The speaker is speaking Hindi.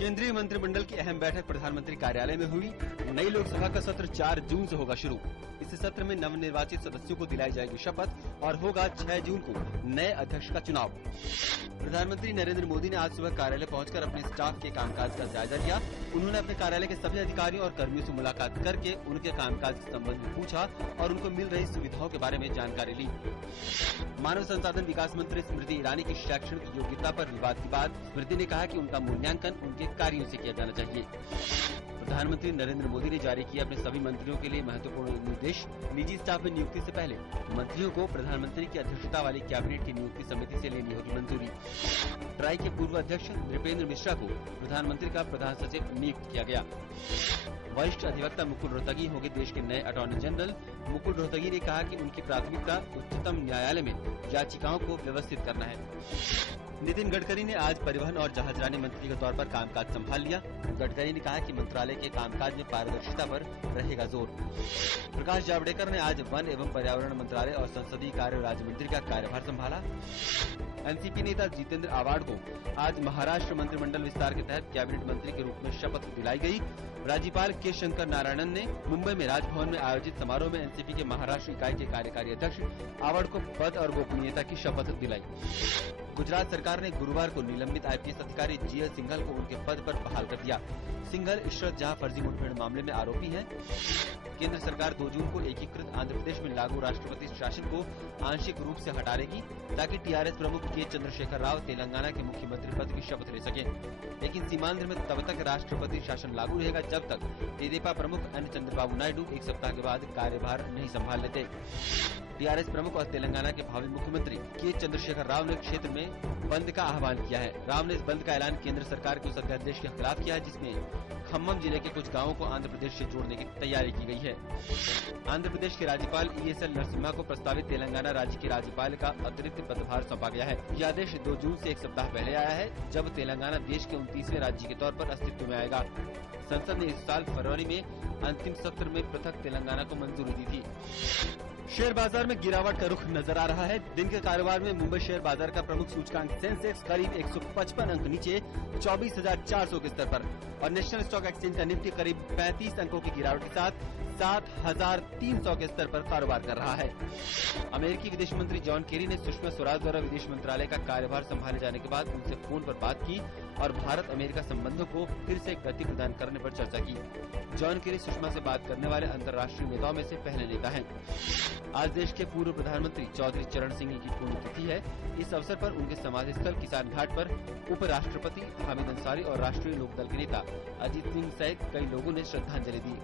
केंद्रीय मंत्रिमंडल की अहम बैठक प्रधानमंत्री कार्यालय में हुई। नई लोकसभा का सत्र 4 जून से होगा शुरू। इस सत्र में नवनिर्वाचित सदस्यों को दिलाई जाएगी शपथ और होगा 6 जून को नए अध्यक्ष का चुनाव। प्रधानमंत्री नरेंद्र मोदी ने आज सुबह कार्यालय पहुंचकर अपने स्टाफ के कामकाज का जायजा लिया। उन्होंने अपने कार्यालय के सभी अधिकारियों और कर्मियों से मुलाकात करके उनके कामकाज के संबंध में पूछा और उनको मिल रही सुविधाओं के बारे में जानकारी ली। मानव संसाधन विकास मंत्री स्मृति ईरानी की शैक्षणिक योग्यता पर विवाद के बाद स्मृति ने कहा कि उनका मूल्यांकन उनके कार्यों से किया जाना चाहिए। प्रधानमंत्री नरेंद्र मोदी ने जारी किया अपने सभी मंत्रियों के लिए महत्वपूर्ण निर्देश। निजी स्टाफ में नियुक्ति से पहले मंत्रियों को प्रधानमंत्री की अध्यक्षता वाली कैबिनेट की नियुक्ति समिति से लेनी होगी मंजूरी। ट्राई के पूर्व अध्यक्ष नृपेंद्र मिश्रा को प्रधानमंत्री का प्रधान सचिव नियुक्त किया गया। वरिष्ठ अधिवक्ता मुकुल रोहतगी होंगे देश के नए अटॉर्नी जनरल। मुकुल रोहतगी ने कहा कि उनकी प्राथमिकता उच्चतम न्यायालय में याचिकाओं को व्यवस्थित करना है। नितिन गडकरी ने आज परिवहन और जहाजरानी मंत्री के तौर पर कामकाज संभाल लिया। गडकरी ने कहा कि मंत्रालय के कामकाज में पारदर्शिता पर रहेगा जोर। प्रकाश जावड़ेकर ने आज वन एवं पर्यावरण मंत्रालय और संसदीय कार्य राज्य मंत्री का कार्यभार संभाला। एनसीपी नेता जितेंद्र आवाड को आज महाराष्ट्र मंत्रिमंडल विस्तार के तहत कैबिनेट मंत्री के रूप में शपथ दिलाई गई। राज्यपाल के शंकर नारायणन ने मुंबई में राजभवन में आयोजित समारोह में एनसीपी के महाराष्ट्र इकाई के कार्यकारी अध्यक्ष आवाड को पद और गोपनीयता की शपथ दिलाई। गुजरात सरकार ने गुरुवार को निलंबित आईपीएस अधिकारी जीएल सिंघल को उनके पद पर बहाल कर दिया। सिंघल इशरत जहां फर्जी मुठभेड़ मामले में आरोपी हैं। केंद्र सरकार 2 जून को एकीकृत आंध्र प्रदेश में लागू राष्ट्रपति शासन को आंशिक रूप से हटा देगी ताकि टीआरएस प्रमुख के चंद्रशेखर राव तेलंगाना के मुख्यमंत्री पद की शपथ ले सकें। लेकिन सीमांध्र में तब तक राष्ट्रपति शासन लागू रहेगा जब तक तेदेपा प्रमुख एन चंद्रबाबू नायडू 1 सप्ताह के बाद कार्यभार नहीं संभाल लेते। टीआरएस प्रमुख और तेलंगाना के भावी मुख्यमंत्री के चंद्रशेखर राव ने क्षेत्र में बंद का आह्वान किया है। राव ने इस बंद का ऐलान केंद्र सरकार के उस अध्यादेश के खिलाफ किया है जिसमें खम्मम जिले के कुछ गांवों को आंध्र प्रदेश से जोड़ने की तैयारी की गई है। आंध्र प्रदेश के राज्यपाल ईएसएल नरसिम्हा को प्रस्तावित तेलंगाना राज्य के राज्यपाल का अतिरिक्त पदभार सौंपा गया है। यह आदेश 2 जून से 1 सप्ताह पहले आया है जब तेलंगाना देश के 29वें राज्य के तौर पर अस्तित्व में आएगा। संसद ने इस साल फरवरी में अंतिम सत्र में पृथक तेलंगाना को मंजूरी दी थी। शेयर बाजार में गिरावट का रुख नजर आ रहा है। दिन के कारोबार में मुंबई शेयर बाजार का प्रमुख सूचकांक सेंसेक्स करीब 155 अंक नीचे 24,400 के स्तर पर और नेशनल स्टॉक एक्सचेंज का निफ्टी करीब 35 अंकों की गिरावट के साथ 7,300 के स्तर पर कारोबार कर रहा है। अमेरिकी विदेश मंत्री जॉन केरी ने सुषमा स्वराज द्वारा विदेश मंत्रालय का कार्यभार संभाले जाने के बाद उनसे फोन पर बात की और भारत अमेरिका संबंधों को फिर से गति प्रदान करने पर चर्चा की। जॉन केरी सुषमा से बात करने वाले अंतर्राष्ट्रीय नेताओं में से पहले नेता हैं। आज देश के पूर्व प्रधानमंत्री चौधरी चरण सिंह की पुण्यतिथि है। इस अवसर पर उनके समाधि स्थल किसान घाट पर उपराष्ट्रपति हामिद अंसारी और राष्ट्रीय लोकदल के नेता अजीत सिंह सहित कई लोगों ने श्रद्धांजलि दी।